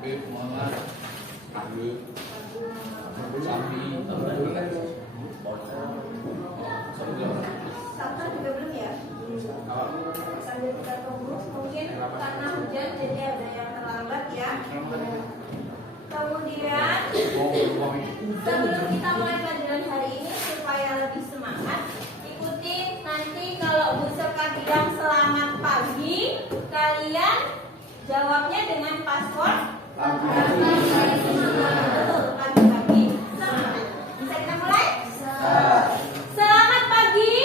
Beb, semangat. Aduh. Sapi. Sabtu juga belum ya? Sambil kita tunggu, mungkin karena hujan jadi ada yang terlambat ya. Kemudian sebelum kita mulai pelajaran hari ini supaya lebih semangat, ikuti nanti kalau Bu Seka bilang selamat pagi, kalian jawabnya dengan password betul, pagi-pagi semangat. Bisa kita mulai? Selamat pagi.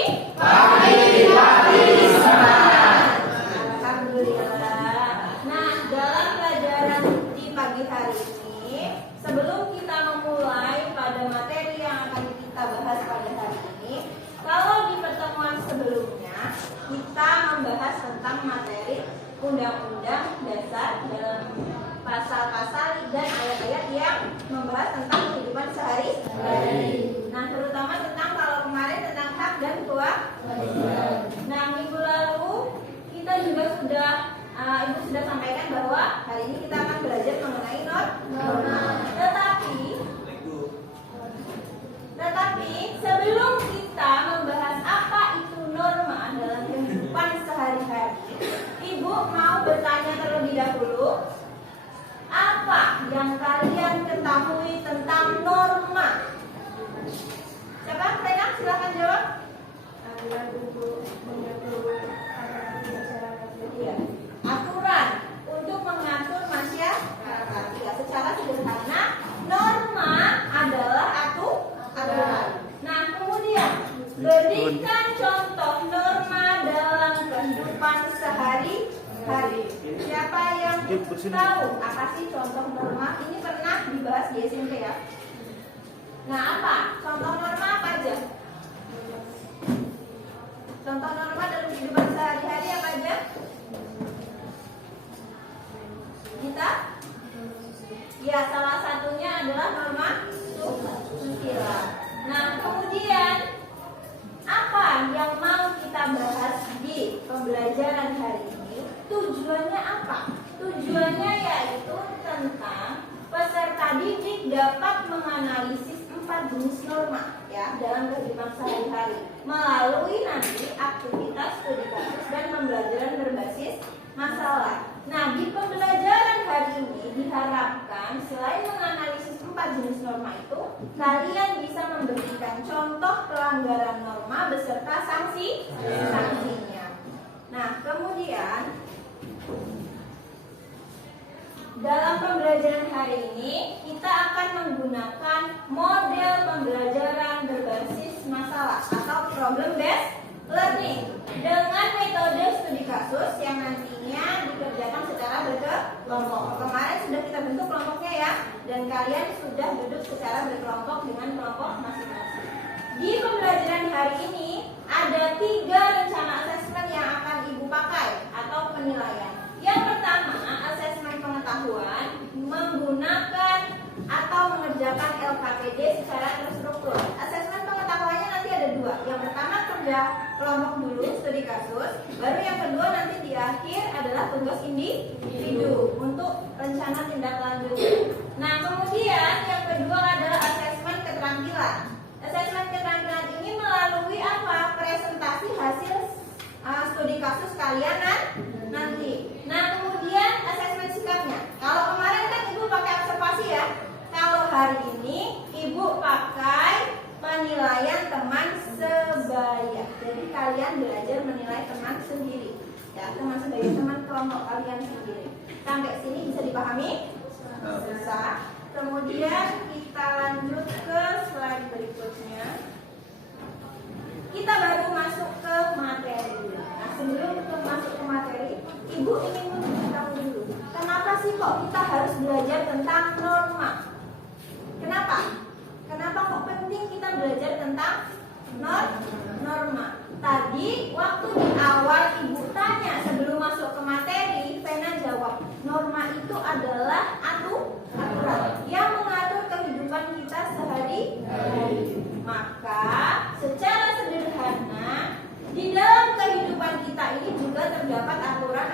Alhamdulillah. Nah, dalam pelajaran di pagi hari ini, sebelum kita memulai pada materi yang akan kita bahas pada hari ini, kalau di pertemuan sebelumnya kita membahas tentang materi undang-undang dasar dalam pasal-pasal dan ayat-ayat yang membahas tentang kehidupan sehari-hari. Nah, terutama tentang kalau kemarin tentang hak dan kewajiban. Nah, minggu lalu kita juga sudah Ibu sudah sampaikan bahwa hari ini kita akan belajar mengenai norma. Tetapi sebelum kita membahas apa itu norma dalam kehidupan sehari-hari, Ibu mau bertanya terlebih dahulu, apa yang kalian ketahui tentang norma? Siapa? Rena, silakan jawab. Aturan untuk mengatur masyarakat. Ya, secara sederhana, norma adalah aturan. Nah, kemudian berikan contoh norma dalam kehidupan sehari-hari. Siapa yang tahu apa sih contoh norma? Ini pernah dibahas di SMP ya. Nah, apa? Contoh norma apa aja? Contoh norma dalam kehidupan sehari-hari apa aja? Kita? Ya, salah satunya adalah norma susila. Nah, kemudian apa yang mau kita bahas di pembelajaran hari ini? Tujuannya apa? Tujuannya yaitu tentang peserta didik dapat menganalisis 4 jenis norma ya dalam kehidupan sehari-hari melalui nanti aktivitas studi kasus dan pembelajaran berbasis masalah. Nah, di pembelajaran hari ini diharapkan selain menganalisis 4 jenis norma itu, kalian bisa memberikan contoh pelanggaran norma beserta sanksinya. Nah, kemudian dalam pembelajaran hari ini kita akan menggunakan model pembelajaran berbasis masalah atau problem based learning dengan metode studi kasus yang nantinya dikerjakan secara berkelompok. Kemarin sudah kita bentuk kelompoknya ya, dan kalian sudah duduk secara berkelompok dengan kelompok masing-masing. Di pembelajaran hari ini ada 3 rencana asesmen yang akan Ibu pakai atau penilaian. Yang pertama, asesmen pengetahuan menggunakan atau mengerjakan LKPD secara terstruktur. Asesmen pengetahuannya nanti ada 2. Yang pertama kerja kelompok dulu, studi kasus. Baru yang kedua nanti di akhir adalah tugas individu untuk rencana tindak lanjut. Nah, kemudian yang kedua adalah asesmen keterampilan. Asesmen keterampilan ini melalui apa? Presentasi hasil studi kasus kalian nanti. Nah, kemudian asesmen sikapnya. Kalau kemarin kan Ibu pakai observasi ya. Kalau hari ini Ibu pakai penilaian teman sebaya. Jadi kalian belajar menilai teman sendiri. Ya, teman sebaya, teman kelompok kalian sendiri. Sampai sini bisa dipahami? Bisa. Kemudian kita lanjut ke slide berikutnya. Kita baru masuk ke materi. Nah, sebelum kita masuk ke materi, Ibu ingin memberitahu dulu, kenapa sih kok kita harus belajar tentang norma? Kenapa? Kenapa kok penting kita belajar tentang norma? Tadi waktu di awal Ibu tanya sebelum masuk ke materi, Vena jawab, norma itu adalah aturan yang mengatur kehidupan kita sehari-hari. Maka secara sederhana di dalam kehidupan kita ini juga terdapat aturan.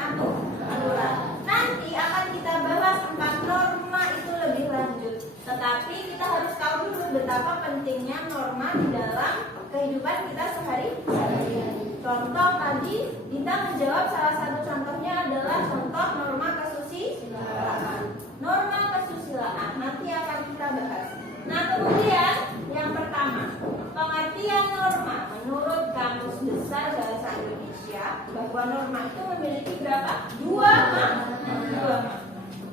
Nanti akan kita bahas 4 norma betapa pentingnya norma di dalam kehidupan kita sehari-hari. Contoh tadi Dinda menjawab salah satu contohnya adalah contoh norma kesusilaan. Norma kesusilaan nanti akan kita bahas. Nah, kemudian yang pertama, pengertian norma menurut Kamus Besar Bahasa Indonesia bahwa norma itu memiliki berapa? Dua makna.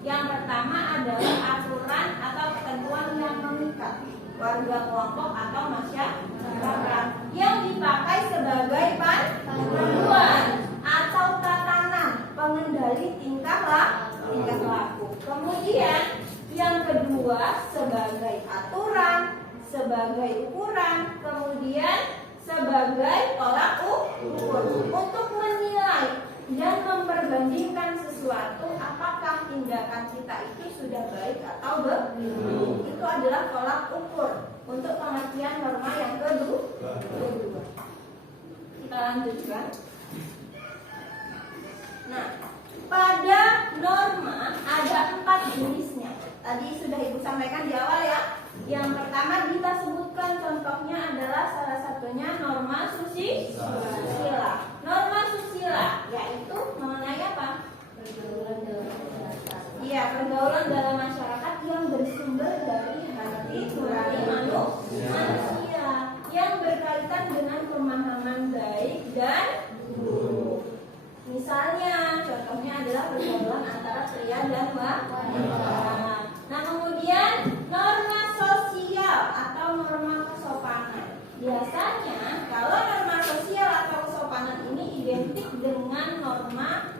Yang pertama adalah aturan atau ketentuan yang mengikat warga kelompok atau masyarakat yang dipakai sebagai panduan atau tatanan pengendali tingkah laku. Kemudian yang kedua sebagai aturan, sebagai ukuran, kemudian sebagai tolak ukur untuk menilai dan memperbandingkan sesuatu apakah tindakan kita itu sudah baik atau belum. Itu adalah tolak ukur untuk pengertian norma yang kedua. Kita lanjutkan. Nah, pada norma ada 4 jenisnya. Tadi sudah Ibu sampaikan di awal ya. Yang pertama kita sebutkan contohnya adalah salah satunya norma susila. Norma susila yaitu mengenai apa? Iya, pergaulan dalam masyarakat yang bersumber dari hati nurani manusia yang berkaitan dengan pemahaman baik dan buruk. Misalnya, contohnya adalah pergaulan antara pria dan wanita. Nah, kemudian norma sosial atau norma kesopanan. Biasanya, kalau norma sosial atau kesopanan ini identik dengan norma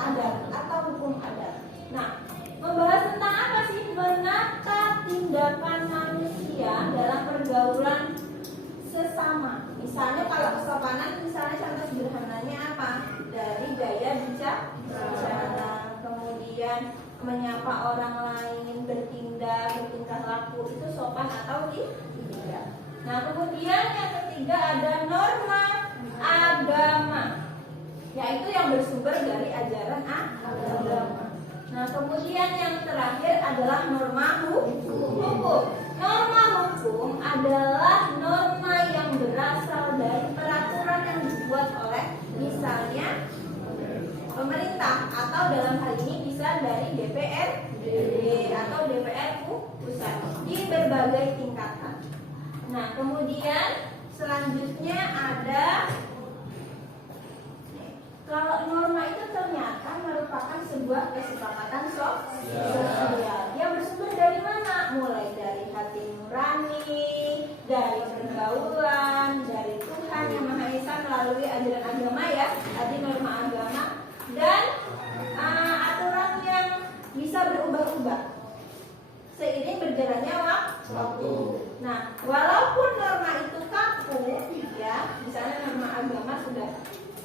adat atau hukum adat. Nah, membahas tentang apa sih? Menata tindakan manusia dalam pergaulan sesama. Misalnya kalau kesopanan, misalnya contoh sederhananya apa? Dari gaya bicara, kemudian menyapa orang lain, bertingkah laku itu sopan atau tidak. Nah, kemudian yang ketiga ada norma agama, yaitu yang bersumber dari ajaran agama. Nah, kemudian yang terakhir adalah norma hukum. Norma hukum adalah norma yang berasal dari peraturan yang dibuat oleh misalnya pemerintah atau dalam hal ini bisa dari DPRD atau DPR pusat di berbagai tingkatan. Nah, kemudian selanjutnya ada kalau norma itu ternyata merupakan sebuah kesepakatan sosial yang bersumber dari mana? Mulai dari hati nurani, dari pergaulan, dari Tuhan Yang Maha Esa melalui ajaran agama ya, tadi norma agama, dan aturan yang bisa berubah-ubah seiring berjalannya waktu. Nah, walaupun norma itu kaku ya, misalnya norma agama sudah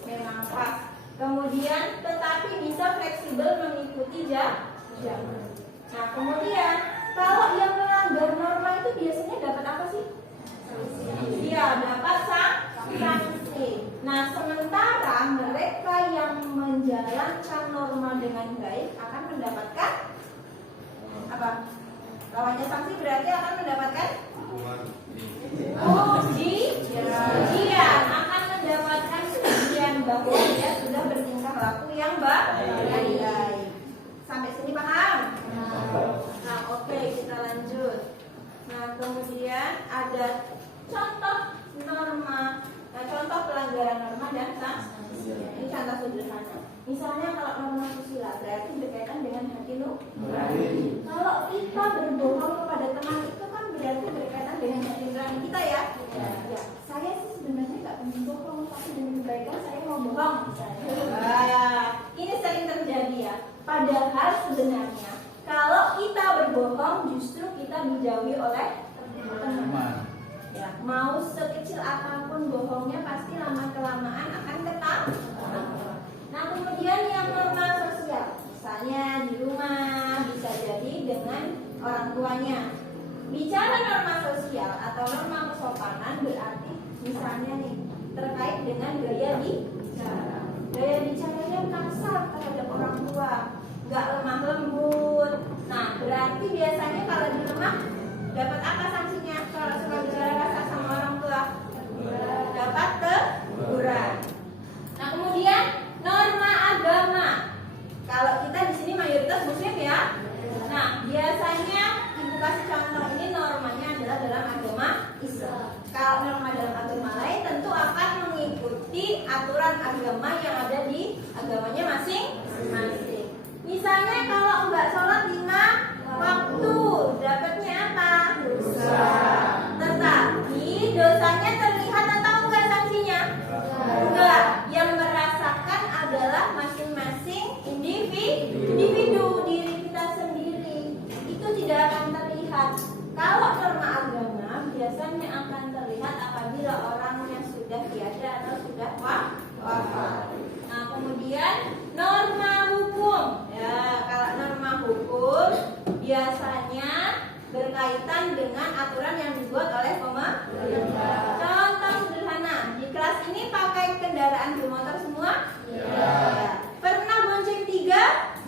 memang pas, kemudian tetapi bisa fleksibel mengikuti zaman. Nah, kemudian kalau yang melanggar norma itu biasanya dapat apa sih? Iya, dapat sanksi. Nah, sementara mereka yang menjalankan norma dengan baik akan mendapatkan apa? Lawannya sanksi berarti akan mendapatkan ujian, akan mendapatkan ujian bahwa dia sudah bertingkah laku yang baik. Sampai sini paham? Nah, oke, kita lanjut. Nah, kemudian ada contoh norma, contoh pelanggaran norma dan sanksi. Ini contoh sederhana. Misalnya kalau norma susila berarti berkaitan dengan hati nurani. Kalau kita berbohong kepada teman itu kan berarti berkaitan dengan hati nurani kita ya. Ya, saya sih sebenarnya nggak pengen bohong, tapi demi kebaikan saya mau bohong. Ini sering terjadi ya. Padahal sebenarnya kalau kita berbohong justru kita dijauhi oleh teman. Ya, mau sekecil apapun bohongnya pasti lama kelamaan akan ketahuan. Nah, kemudian yang norma sosial, misalnya di rumah bisa jadi dengan orang tuanya. Bicara norma sosial atau norma kesopanan berarti misalnya nih terkait dengan gaya bicara. Gaya bicaranya kasar terhadap orang tua, nggak lemah lembut. Nah, berarti biasanya kalau di rumah dapat apa sanksinya? terlihat. Kalau norma agama biasanya akan terlihat apabila orangnya sudah tiada atau sudah wafat. Nah, kemudian norma hukum. Ya, kalau norma hukum biasanya berkaitan dengan aturan yang dibuat oleh pemerintah. Contoh sederhana, di kelas ini pakai kendaraan bermotor semua? Ya. Pernah bonceng 3?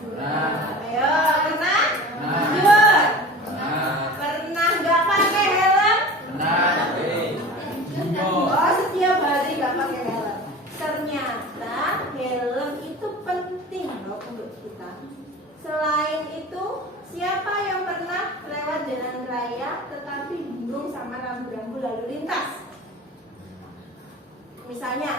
Pernah. Ayo, pernah? Pernah. Jujur. Pernah. Pernah nggak pakai helm? Pernah. Oh, setiap hari nggak pakai helm. Ternyata helm itu penting loh untuk kita. Selain itu, siapa yang pernah lewat jalan raya tetapi bingung sama rambu-rambu lalu lintas? Misalnya,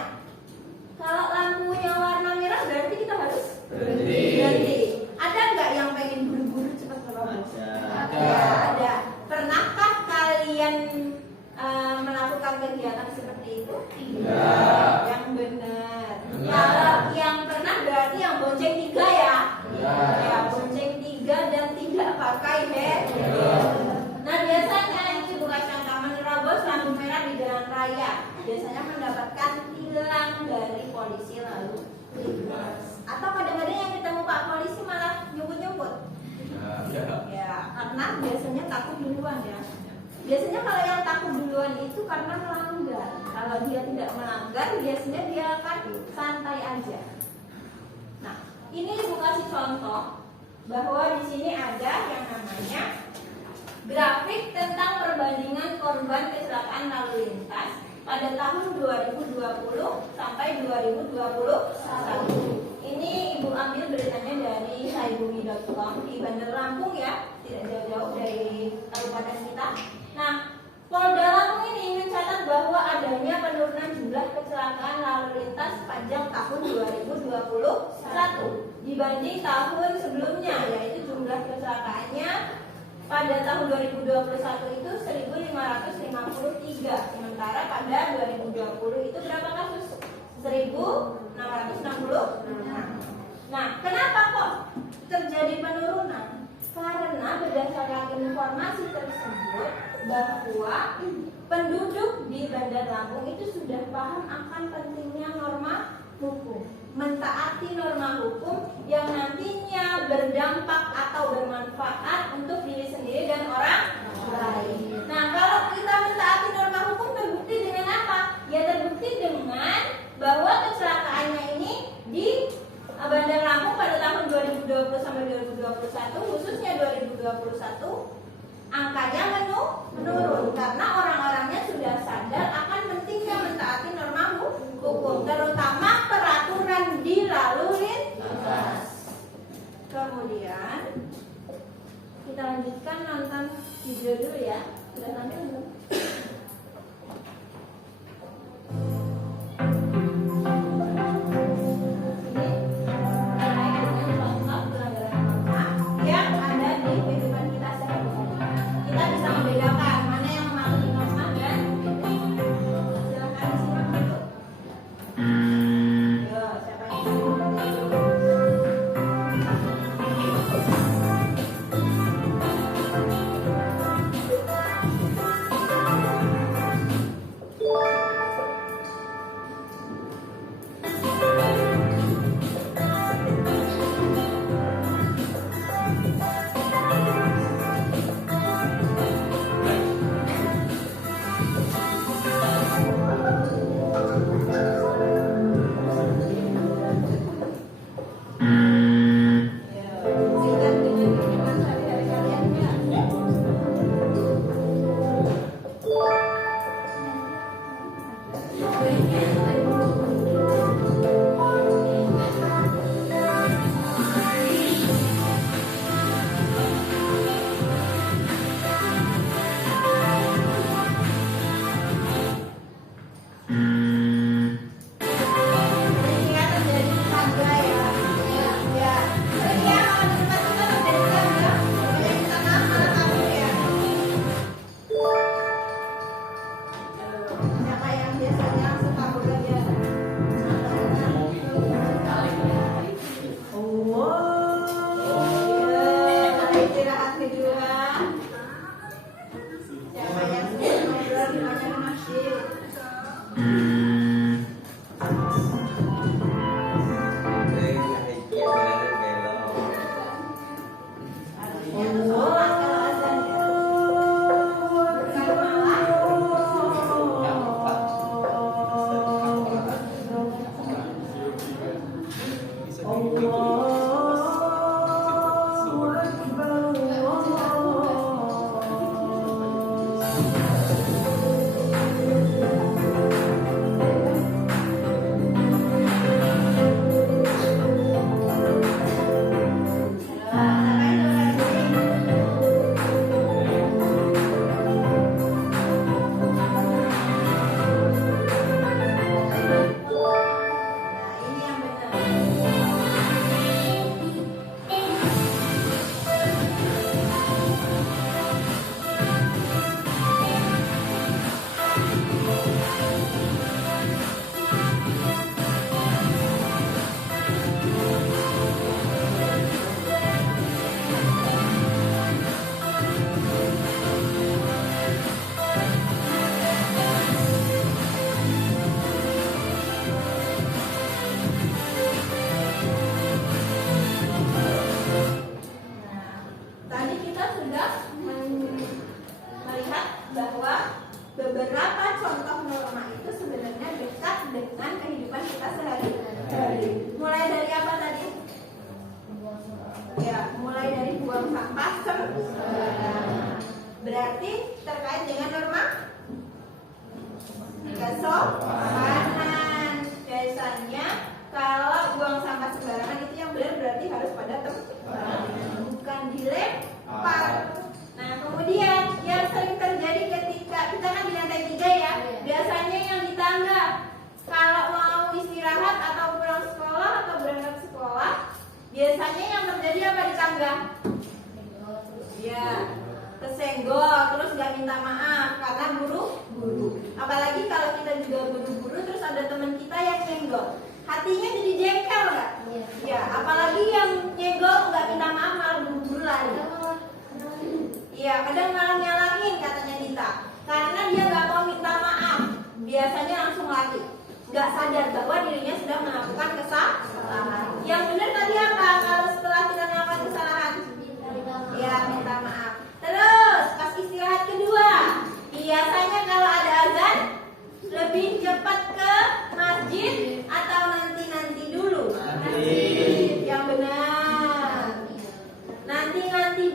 kalau lampunya warna merah berarti kita harus berhenti. Ada nggak yang pengen buru-buru cepat terobos? Ada. Pernahkah kalian melakukan kegiatan seperti itu? Tidak. Yang benar. Benar. Kalau yang pernah berarti yang bonceng 3 ya? Ya. Ya, bonceng 3 dan tidak pakai helm. Nah, biasanya ini bukan sangka menerobos lampu merah di jalan raya. Biasanya mendapatkan tilang dari polisi lalu lintas. Atau kadang-kadang yang ketemu Pak Polisi malah nyumput-nyumput. Ya, karena biasanya takut duluan ya. Biasanya kalau yang takut duluan itu karena melanggar. Kalau dia tidak melanggar, biasanya dia akan santai aja. Nah, ini ibu kasih contoh bahwa di sini ada yang namanya grafik tentang perbandingan korban kecelakaan lalu lintas pada tahun 2020 sampai 2021. Ini ibu ambil beritanya dari saibumi.com di Bandar Lampung ya, tidak jauh-jauh dari kabupaten kita. Nah, Polda Lampung ini mencatat bahwa adanya penurunan jumlah kecelakaan lalu lintas sepanjang tahun 2021 dibanding tahun sebelumnya, yaitu jumlah kecelakaannya pada tahun 2021 itu 1.553, sementara pada 2020 itu berapa kasus? 1.666. Nah, kenapa kok terjadi penurunan? Karena berdasarkan informasi tersebut bahwa penduduk di Bandar Lampung itu sudah paham akan pentingnya norma hukum, mentaati norma hukum yang nantinya berdampak atau bermanfaat untuk diri sendiri dan orang lain. Nah, kalau kita mentaati norma hukum terbukti dengan apa? Ya terbukti dengan bahwa kecelakaannya ini di Bandar Lampung pada tahun 2020 sampai 2021, khususnya 2021, angkanya menurun karena orang-orangnya sudah sadar akan pentingnya mentaati norma hukum, terutama peraturan di lalu lintas. Kemudian kita lanjutkan nonton video dulu ya. Sudah tampil belum? Yang sholat kalau azan ya. Bukan malah. Nah, ini yang benar. Nah, tadi kita sudah melihat bahwa beberapa contoh norma itu sebenarnya dekat dengan kehidupan kita sehari-hari. Mulai dari apa tadi? Ya, mulai dari buang sampah sembarangan. Berarti terkait dengan norma kesopanan. Biasanya kalau buang sampah sembarangan itu yang benar berarti harus pada tempat, bukan dilempar. Nah, kemudian yang sering terjadi ketika kita kan di lantai 3 ya, biasanya yang di tangga. Kalau mau istirahat atau pulang sekolah atau berangkat sekolah, biasanya yang terjadi apa di tangga? Ya, kesenggol, terus gak minta maaf karena buru-buru. Apalagi kalau kita juga buru-buru terus ada teman kita yang nyenggol, hatinya jadi jengkel nggak? Ya, apalagi yang nyenggol nggak minta maaf malah buru-buru lari. Iya, kadang malah nyalahin katanya Dita, karena dia nggak mau minta maaf, biasanya langsung lari, nggak sadar bahwa dirinya sudah melakukan kesalahan. Yang benar tadi apa? Kalau setelah kita melakukan kesalahan, ya minta maaf. Terus pas istirahat kedua, biasanya kalau ada azan lebih cepat ke masjid atau nanti dulu? Yang benar. Nanti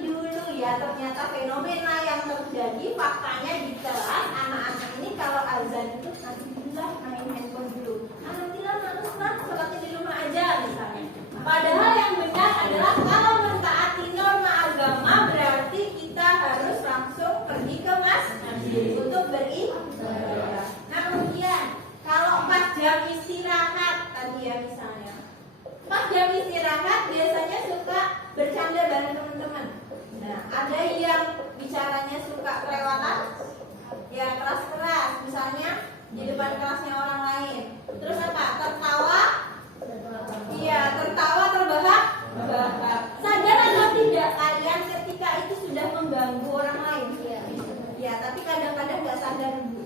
dulu ya. Ternyata fenomena yang terjadi faktanya di kelas anak-anak ini kalau azan itu nanti dulu lah, main handphone dulu. Nantilah males lah, sholatnya di rumah aja misalnya. Padahal yang benar adalah kalau mentaati norma agama berarti kita harus langsung pergi ke masjid untuk beribadah. Nah, kemudian kalau pas jam istirahat tadi ya misalnya, pas jam istirahat biasanya suka bercanda bareng teman-teman. Nah, ada yang bicaranya suka kelewatan, ya keras-keras, misalnya di depan kelasnya orang lain. Terus apa? Tertawa, iya tertawa terbahak-bahak. Sadar atau tidak kalian ketika itu sudah mengganggu orang lain? Ya, tapi kadang-kadang nggak sadar Bu.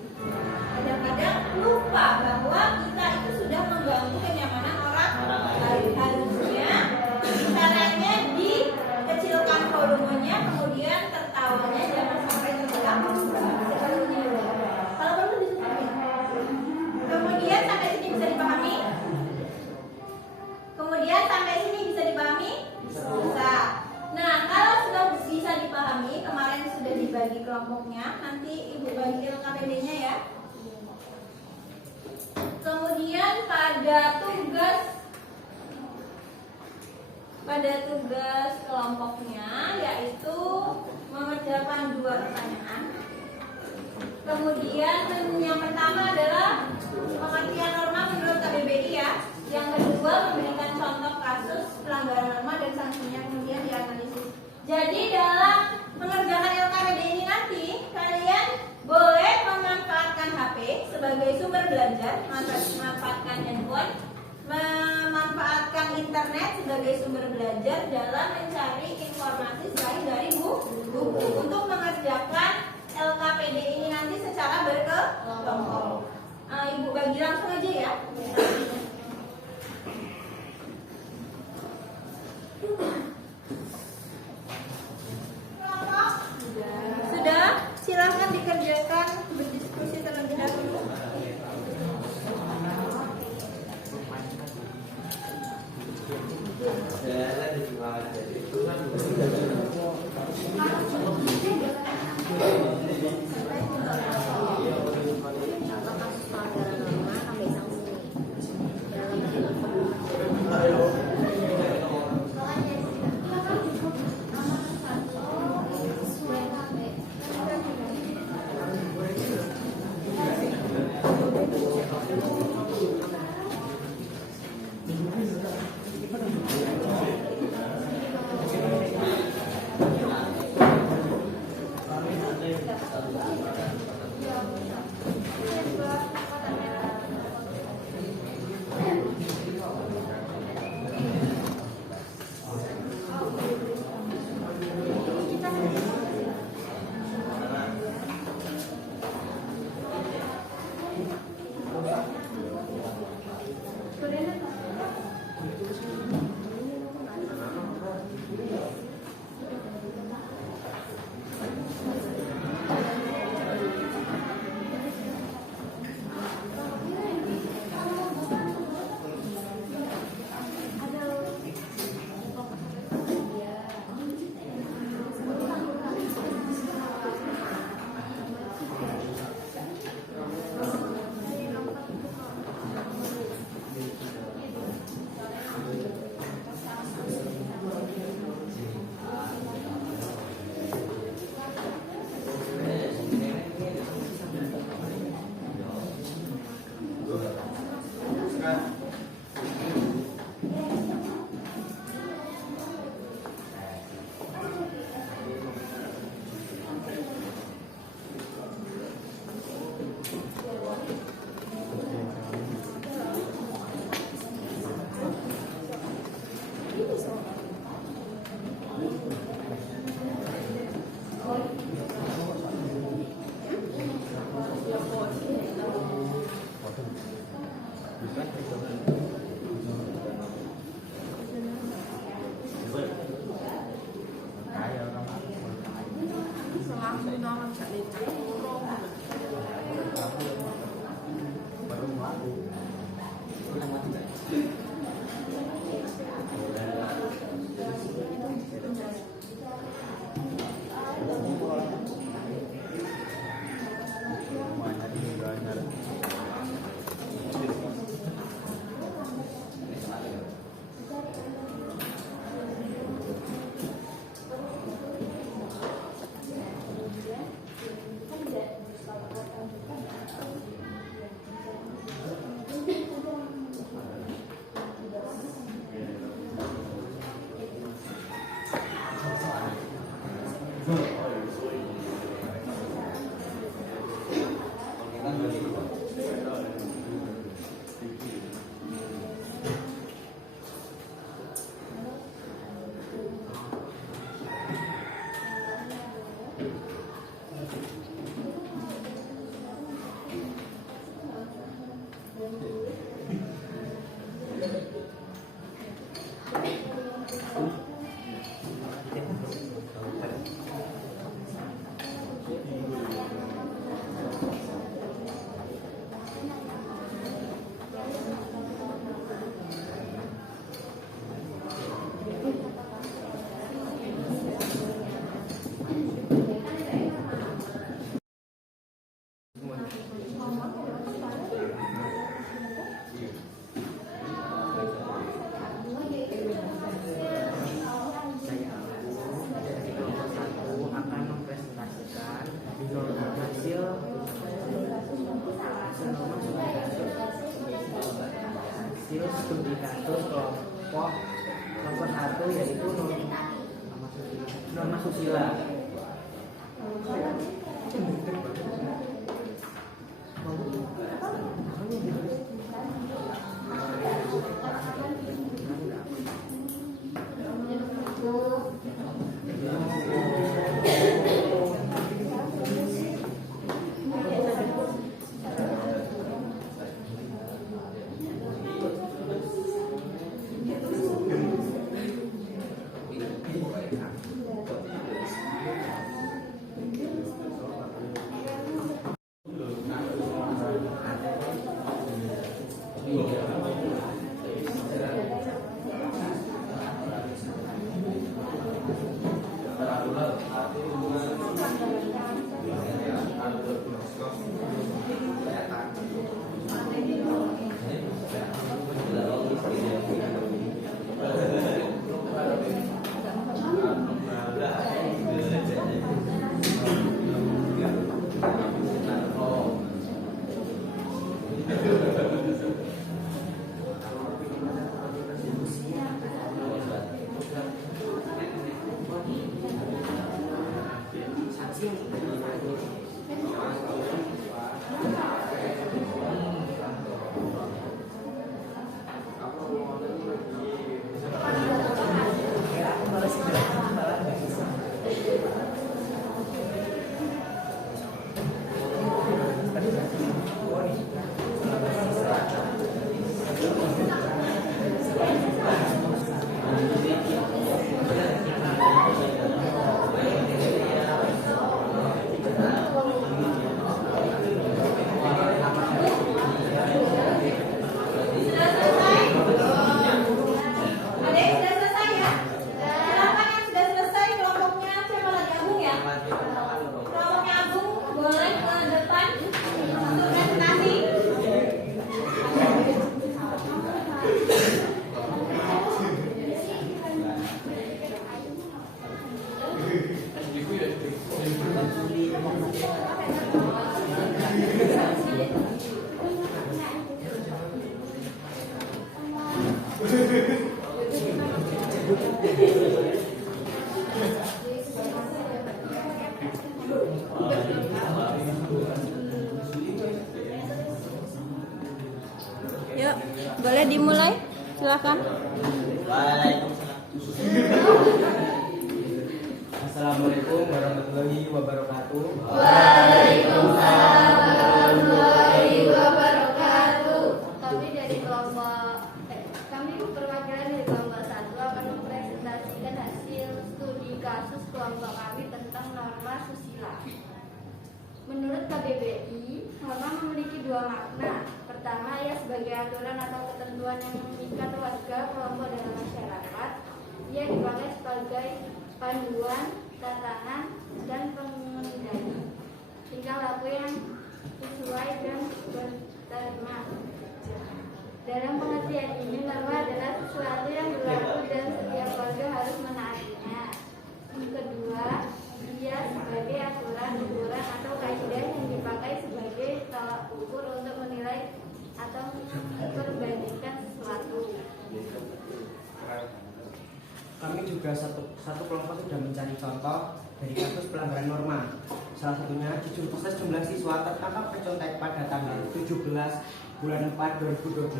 Kadang-kadang lupa bahwa kita itu sudah mengganggu kenyamanan orang lain. Harusnya caranya dikecilkan volumenya, kemudian tertawanya jangan sampai terbelah. Kalau perlu disebutkan. Kemudian sampai sini bisa dipahami? Kemudian sampai sini bisa dipahami? Bisa. Nah, kalau sudah bisa dipahami, kemarin sudah dibagi kelompoknya, nanti Ibu bagi LKPD-nya ya. Kemudian pada tugas kelompoknya yaitu mengerjakan 2 pertanyaan. Kemudian yang pertama adalah pengertian norma menurut KBBI ya. Yang kedua memberikan contoh kasus pelanggaran norma dan sanksinya, kemudian dianalisis. Jadi dalam mengerjakan LKPD ini nanti kalian boleh memanfaatkan HP sebagai sumber belajar, memanfaatkan handphone, memanfaatkan internet sebagai sumber belajar dalam mencari informasi selain dari buku untuk mengerjakan LKPD ini nanti secara berkelompok. Ibu kamu nang gak lecet urung. Hasil studi kasus kelompok nomor 1 yaitu norma susila. Yuk, boleh dimulai? Silakan. Assalamualaikum warahmatullahi wabarakatuh. Waalaikumsalam warahmatullahi wabarakatuh. Kami dari kami perwakilan dari kelompok 1 akan mempresentasikan hasil studi kasus kelompok kami tentang norma susila. Pancasila. Menurut KBBI, norma memiliki dua makna. Pertama, ia sebagai aturan atau ketentuan yang mengikat warga kelompok dalam masyarakat. Ia dipakai sebagai panduan, tatanan, dan pengendali tingkah laku yang sesuai dan berterima. Dalam pengertian ini, norma adalah sesuatu yang berlaku dan setiap warga harus menaatinya. Yang kedua, ia sebagai aturan, ukuran, atau kaidah yang dipakai sebagai tolak ukur untuk menilai atau memperbandingkan sesuatu. Kami juga satu kelompok sudah mencari contoh dari kasus pelanggaran norma. Salah satunya jujur proses jumlah siswa tertangkap mencontek pada tanggal 17 bulan 4 2012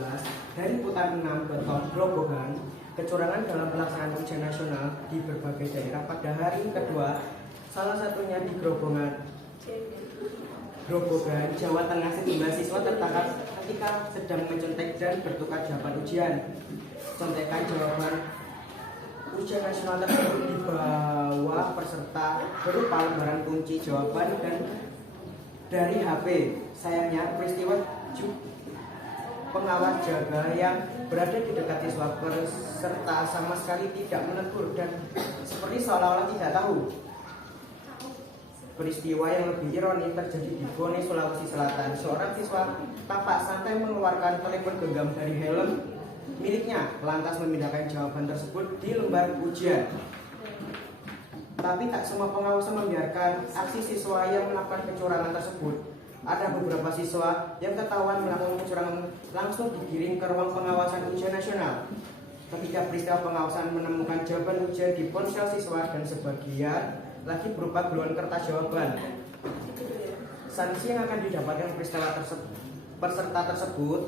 dari putaran 6 Grobogan, kecurangan dalam pelaksanaan ujian nasional di berbagai daerah pada hari kedua, salah satunya di Grobogan, Jawa Tengah. Sejumlah siswa tertangkap ketika sedang mencontek dan bertukar jawaban ujian. Contekan jawaban ujian nasional tersebut dibawa peserta berupa lembaran kunci jawaban dan dari HP. Sayangnya peristiwa pengawas jaga yang berada di dekat siswa peserta sama sekali tidak menegur dan seperti seolah-olah tidak tahu. Peristiwa yang lebih ironis terjadi di Bone, Sulawesi Selatan. Seorang siswa tampak santai mengeluarkan telepon genggam dari helm miliknya, lantas memindahkan jawaban tersebut di lembar ujian. Tapi tak semua pengawasan membiarkan aksi siswa yang melakukan kecurangan tersebut. Ada beberapa siswa yang ketahuan melakukan kecurangan langsung digiring ke ruang pengawasan ujian nasional. Ketika peristiwa pengawasan menemukan jawaban ujian di ponsel siswa dan sebagian lagi berupa guluan kertas jawaban. Sanksi yang akan didapatkan peserta tersebut,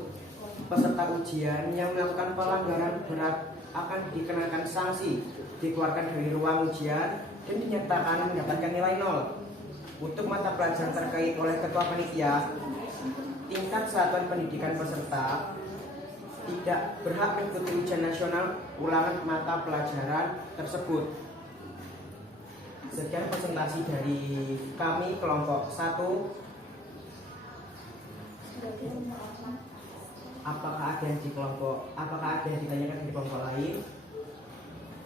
peserta ujian yang melakukan pelanggaran berat akan dikenakan sanksi, dikeluarkan dari ruang ujian dan dinyatakan mendapatkan nilai 0. Untuk mata pelajaran terkait oleh ketua panitia, tingkat satuan pendidikan peserta tidak berhak mengikuti ujian nasional ulangan mata pelajaran tersebut. Sekian presentasi dari kami kelompok 1. Apakah ada yang ditanyakan di kelompok lain?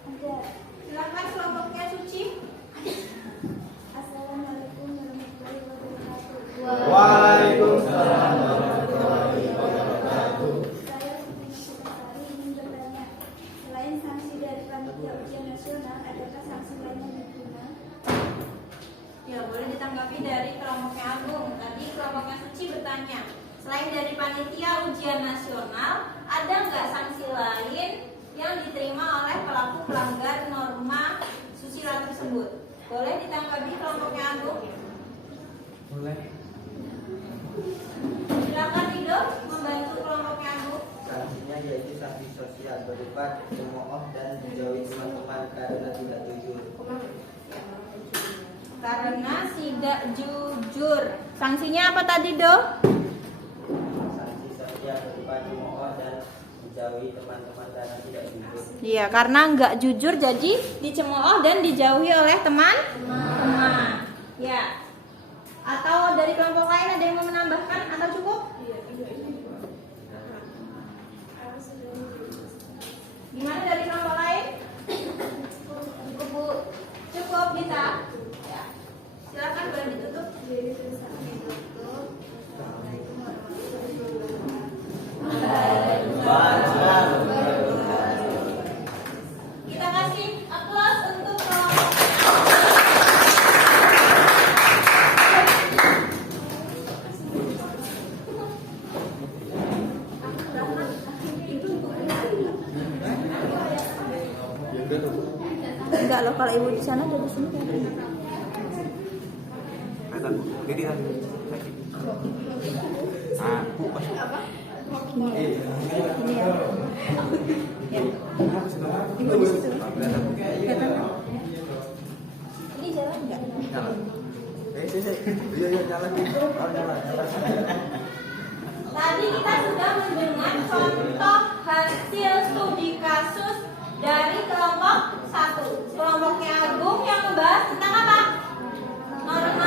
Ada. Silakan kelompoknya Suci. Assalamualaikum warahmatullahi wabarakatuh. Waalaikumsalam warahmatullahi wabarakatuh. Saya Suci Sari ingin bertanya, selain sanksi dari panitia ujian nasional, adakah sanksi lain yang digunakan? Ya, boleh ditanggapi dari kelompoknya Agung. Tadi kelompoknya Suci bertanya, selain dari panitia ujian nasional, ada nggak sanksi lain yang diterima oleh pelaku pelanggar norma susila tersebut? Boleh ditanggapi kelompoknya Agung? Boleh. Silakan Rido membantu kelompoknya Agung. Sanksinya yaitu sanksi sosial berupa dicemooh dan dijauhi teman-teman karena tidak jujur. Karena tidak jujur. Sanksinya apa tadi, Do? Sanksi sosial berupa dicemooh dan dijauhi teman-teman karena tidak jujur. Iya, karena nggak jujur jadi dicemooh dan dijauhi oleh teman-teman. Ya. Atau dari kelompok lain ada yang mau menambahkan atau cukup? Gimana dari kelompok lain? Cukup, Bu. Cukup, Dita. Ya. Silakan boleh ditutup. Kita kasih aplaus untuk kelompok. Enggak loh, kalau ibu di sana dia di sini. Ini ya. Ya. Ibu di situ. Ini jalan enggak? Tadi kita sudah mendengar contoh hasil studi kasus dari kelompok 1. Kelompoknya Agung yang membahas tentang apa? Norma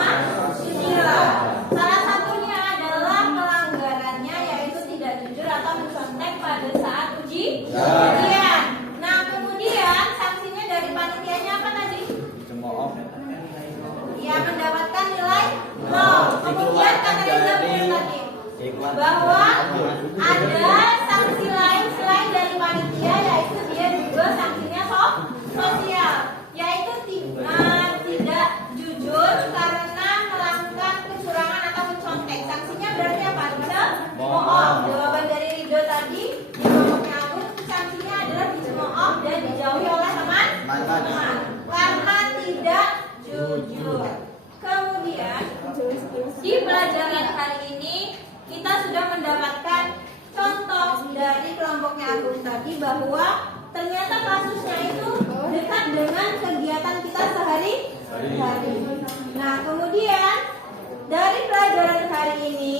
bahwa ada sanksi lain selain dari panitia, yaitu dia juga sanksinya sosial, yaitu tidak jujur karena melakukan kecurangan atau mencontek. Sanksinya berarti apa? Dicemooh. Jawaban dari Ridho tadi di kelompoknya Agung, sanksinya adalah dicemooh dan dijauhi oleh teman-teman karena tidak jujur. Kemudian di pelajaran hari ini kita sudah mendapatkan contoh dari kelompoknya Agung tadi bahwa ternyata kasusnya itu dekat dengan kegiatan kita sehari-hari. Nah, kemudian dari pelajaran hari ini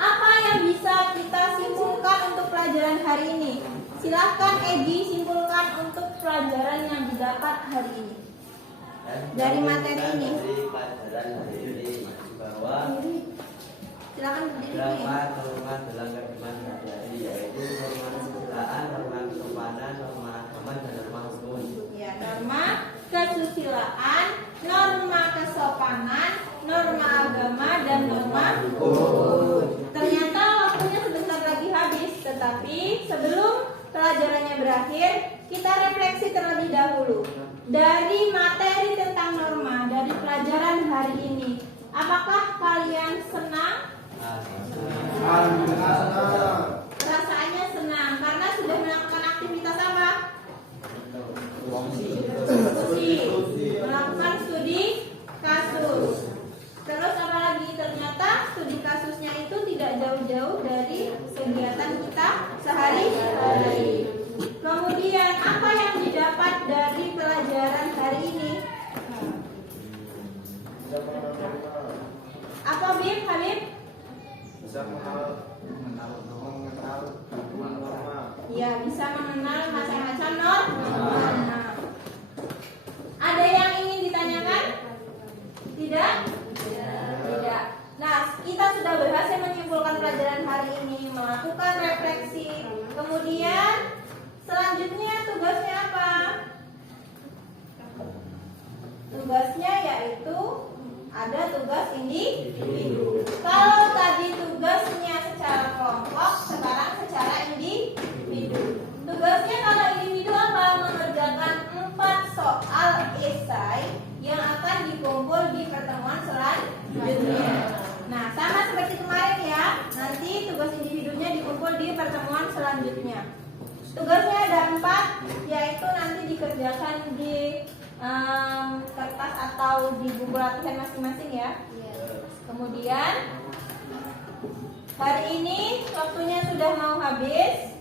apa yang bisa kita simpulkan untuk pelajaran hari ini? Silahkan Egi simpulkan untuk pelajaran yang didapat hari ini dari materi ini. Dari pelajaran hari ini bahwa Silakan berdiri. beberapa norma dalam kehidupan sehari-hari, yaitu norma kesusilaan, norma kesopanan, norma agama, dan norma hukum. Ya, norma kesusilaan, norma kesopanan, norma agama, dan norma hukum. Ternyata waktunya sebentar lagi habis, tetapi sebelum pelajarannya berakhir, kita refleksi terlebih dahulu dari materi tentang norma dari pelajaran hari ini. Apakah kalian senang? Perasaannya senang karena sudah melakukan aktivitas apa? Melakukan studi kasus. Terus apa lagi? Ternyata studi kasusnya itu tidak jauh-jauh dari kegiatan kita sehari-hari. Kemudian apa yang didapat dari pelajaran hari ini? Apa Bim? Habib? Bisa mengenal norma. Ya, bisa mengenal macam-macam norma. Ada yang ingin ditanyakan? Tidak? Tidak. Nah, kita sudah berhasil menyimpulkan pelajaran hari ini, melakukan refleksi. Kemudian selanjutnya tugasnya apa? Tugasnya yaitu ada tugas individu. Kalau tadi tugasnya secara kelompok, sekarang secara individu. Tugasnya kalau individu apa? Mengerjakan 4 soal esai yang akan dikumpul di pertemuan selanjutnya. Nah, sama seperti kemarin ya. Nanti tugas individunya dikumpul di pertemuan selanjutnya. Tugasnya ada 4, yaitu nanti dikerjakan di kertas atau di buku latihan masing-masing ya. Kemudian hari ini waktunya sudah mau habis.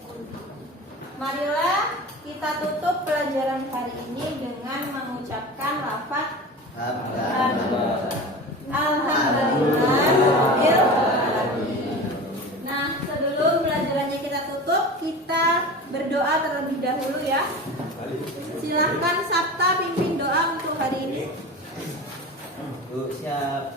Marilah kita tutup pelajaran hari ini dengan mengucapkan lafaz Alhamdulillah. Nah, sebelum pelajarannya kita tutup, kita berdoa terlebih dahulu ya. Silahkan Sabta pimpin doa untuk hari ini. Siap.